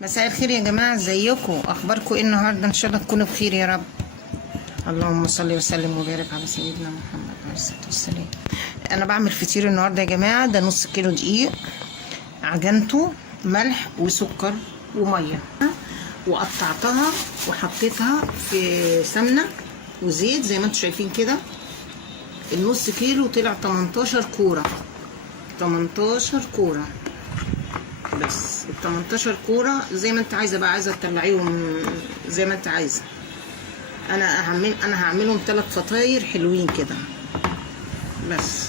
مساء الخير يا جماعه، ازيكم؟ اخباركم ايه النهارده؟ ان شاء الله تكونوا بخير يا رب. اللهم صل وسلم وبارك على سيدنا محمد عليه الصلاه والسلام. انا بعمل فطير النهارده يا جماعه. ده نص كيلو دقيق، عجنته ملح وسكر وميه، وقطعتها وحطيتها في سمنه وزيت زي ما انتم شايفين كده. النص كيلو طلع 18 كوره، 18 كوره بس. ال 18 كوره زي ما انت عايزه بقى، عايزه تطلعيهم زي ما انت عايزه. انا هعملهم 3 فطاير حلوين كده بس.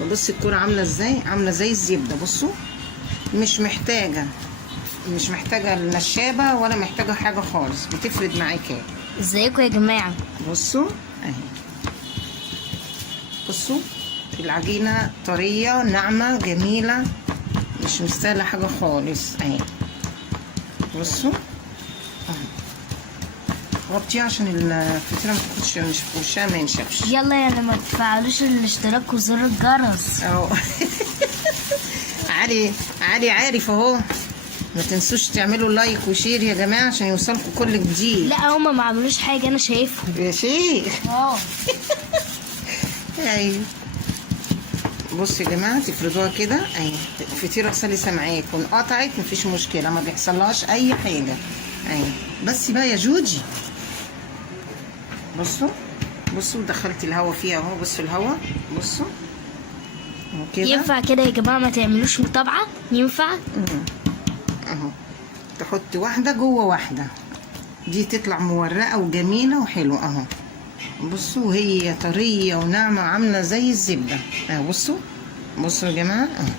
فبصي الكوره عامله ازاي، عامله زي الزبده. بصوا مش محتاجه النشابه ولا محتاجه حاجه خالص، بتفرد معاكي. ازيكم يا جماعه؟ بصوا اهي، بصوا العجينه طريه ناعمه جميله، مش مستاهله حاجه خالص اهي. بصوا غطيها عشان الفطيره ما تاخدش، مش في وشها ما ينشفش. يلا يا ما تفعلوش الاشتراك وزر الجرس اهو. علي عارف اهو. ما تنسوش تعملوا لايك وشير يا جماعه عشان يوصلكم كل جديد. لا هما ما عملوش حاجه، انا شايفهم يا شيخ. ايوه بصوا يا جماعه، تفردوها كده اهي. الفطيره سلسه معاكم، قطعت مفيش مشكله، ما بيحصلهاش اي حاجه اهي. بس بقى يا جوجي، بصوا دخلت الهواء فيها اهو. بصوا الهواء، بصوا كده. ينفع كده يا جماعه؟ ما تعملوش متابعه؟ ينفع اهو. تحط واحده جوه واحده، دي تطلع مورقه وجميله وحلوه اهو. بصوا هي طريه وناعمه عامله زي الزبده اهو. بصوا يا جماعه اهو.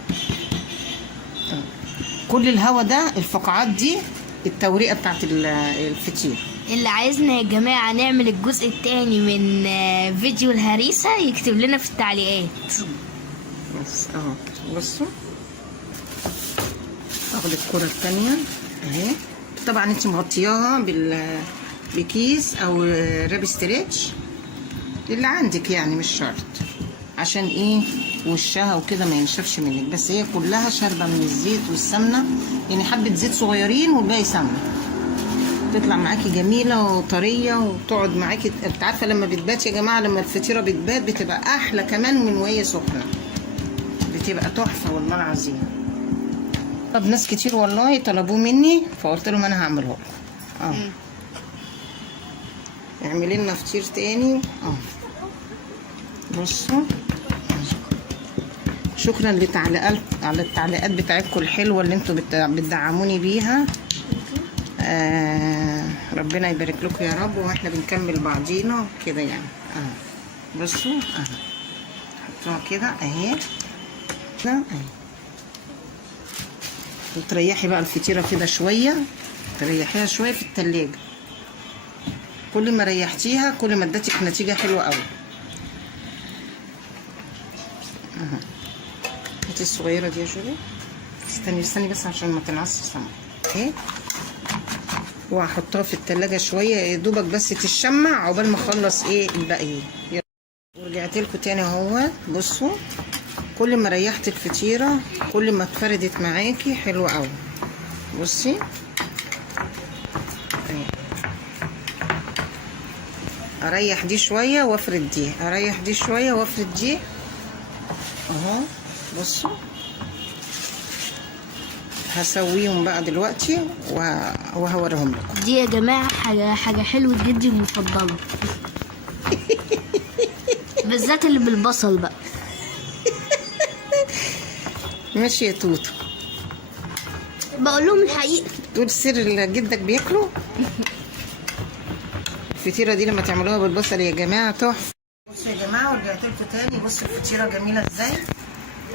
كل الهواء ده، الفقاعات دي التوريقه بتاعت الفطير. اللي عايزنا يا جماعه نعمل الجزء الثاني من فيديو الهريسه يكتب لنا في التعليقات. بس اهو. بصوا اخد الكرة التانية اهي. طبعا انت مغطياها بكيس او راب ستريتش اللي عندك يعني، مش شرط. عشان ايه؟ وشها وكده ما ينشفش منك. بس هي كلها شاربه من الزيت والسمنه، يعني حبه زيت صغيرين والباقي سمنه. تطلع معاكي جميله وطريه وتقعد معاكي. انت عارفه لما بتبات يا جماعه، لما الفطيره بتبات بتبقى احلى كمان من وهي سخنه، بتبقى تحفه والله العظيم. طب ناس كتير والله طلبوه مني، فقلت لهم انا هعمله لكم. اعملي لنا فطير تاني. بصوا شكرا على التعليقات بتاعتكم الحلوه اللي انتوا بتدعموني بيها. ربنا يبارك لكم يا رب، واحنا بنكمل بعضينا كده يعني. بصوا حطوها كده اهي كده اهي. وتريحي بقى الفطيره كده شويه، تريحيها شويه في التلاجة. كل ما ريحتيها كل ما ادتك نتيجه حلوه قوي. هاتي الصغيره دي يا جولي. استني بس عشان ما تنعصش السمنه اهي. وهحطها في التلاجة شويه يا دوبك بس تشمع عقبال ما اخلص ايه الباقي. ورجعت لكم تاني اهو. بصوا كل ما ريحت الفطيره كل ما اتفردت معاكي حلوه قوي. بصي اريح دي شويه وافرد دي، اريح دي شويه وافرد دي اهو. بصوا هسويهم بقى دلوقتي وهوريهم لكم. دي يا جماعه حاجه حلوه جدا مفضله. بالذات اللي بالبصل بقى. ماشي يا توتو، بقول لهم الحقيقه. تقول سر اللي جدك بياكله. الفطيره دي لما تعملوها بالبصل يا جماعه تحفه. بصوا يا جماعه ورجعت لكم تاني. بصوا الفطيره جميله ازاي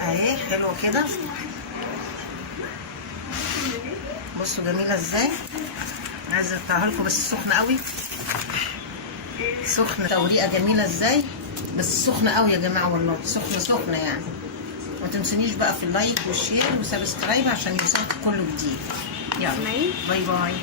اهي، حلوه كده. بصوا جميله ازاي. عايزه اقطعها لكم بس سخنه قوي، سخنه. توريقه جميله ازاي، بس سخنه قوي يا جماعه والله، سخنه يعني. ما تنسونيش بقى في اللايك والشير وسبسكرايب عشان يوصلكم كل جديد. يلا باي باي.